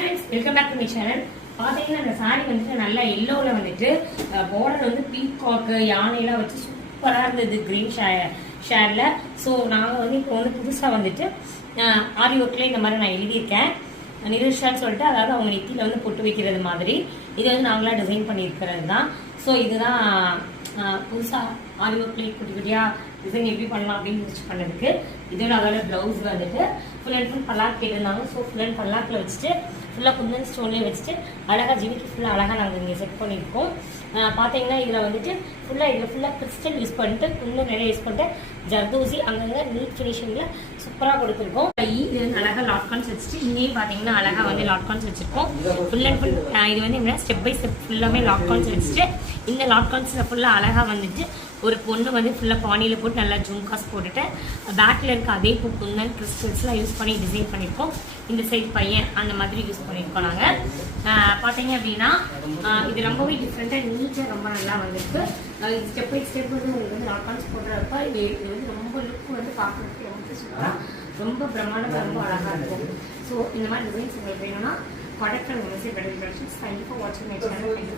friends, welcome back to my channel. பாத்தீங்கன்னா இந்த sorry வந்துட்டு நல்லா எல்லோல வந்துட்டு border வந்து பீகாக் யானையெல்லாம் வச்சு சூப்பரா இருந்தது கிரீன் ஷேர்ல. ஸோ நாங்கள் வந்து இப்போ வந்து புதுசாக வந்துட்டு ஆரி ஒர்க்ல இந்த மாதிரி நான் எழுதியிருக்கேன். நிருஷான்னு சொல்லிட்டு, அதாவது அவங்க நெத்தியில் வந்து பொட்டு வைக்கிறது மாதிரி இது வந்து நாங்களாக டிசைன் பண்ணியிருக்கிறது தான். ஸோ இதுதான் புதுசாக ஆரி ஒர்க்லேயே குட்டி குட்டியாக டிசைன் எப்படி பண்ணலாம் அப்படின்னு யூஸ் பண்ணதுக்கு. இதோட அதோட ப்ளவுஸ் வந்துட்டு ஃபுல் அண்ட் ஃபுல் பல்லாக் கேட்டிருந்தாங்க. ஸோ ஃபுல் அண்ட் பல்லாக்கில் வச்சுட்டு ஃபுல்லாக குந்தன் ஸ்டோன்லேயே வச்சுட்டு அழகாக ஜிமிக்கு ஃபுல்லாக அழகாக நாங்கள் இங்கே செட் பண்ணியிருக்கோம். பார்த்தீங்கன்னா இதில் வந்துட்டு ஃபுல்லாக கிறிஸ்டல் யூஸ் பண்ணிட்டு குந்தன் நிறைய யூஸ் பண்ணிட்டு ஜர்தூசி அங்கங்கே நீட் ஃபினிஷிங்கில் சூப்பராக கொடுத்துருக்கோம். இது வந்து அழகாக லாட்கான்ஸ் வச்சுட்டு இங்கேயும் பார்த்தீங்கன்னா அழகாக வந்து லாட்கான்ஸ் வச்சுருக்கோம். ஃபுல் அண்ட் ஃபுல் இது வந்து என்ன ஸ்டெப் பை ஸ்டெப் ஃபுல்லாமே லாட்கான்ஸ் வச்சுட்டு இந்த லாட்கான்ஸில் ஃபுல்லாக அழகாக வந்துட்டு ஒரு பொண்ணு வந்து ஃபுல்லாக பானியில் போட்டு நல்லா ஜும்காஸ் போட்டுட்டு பேக்கில் இருக்க அதே பூ குந்தன் கிறிஸ்டல்ஸ்லாம் யூஸ் பண்ணி டிசைன் பண்ணியிருக்கோம். இந்த சைட் பையன் அந்த மாதிரி யூஸ் பண்ணியிருக்கோம் நாங்கள். பார்த்தீங்க அப்படின்னா இது ரொம்பவே டிஃப்ரெண்ட்டாக நீட்டாக ரொம்ப நல்லா வந்திருக்கு. ஸ்டெப் பை ஸ்டெப் வந்து உங்களுக்கு வந்து லாட்கான்ஸ் போடுறப்ப இது வந்து ரொம்ப லுக் வந்து பார்க்குறதுக்கு ரொம்ப சூப்பராக ரொம்ப பிரமாண்டமாக ரொம்ப அழகாக இருக்கும். ஸோ இந்த மாதிரி டிசைன்ஸ் உங்களுக்கு வேணும்னா product message collections. Thank you for வாட்சிங் மை சேனல்.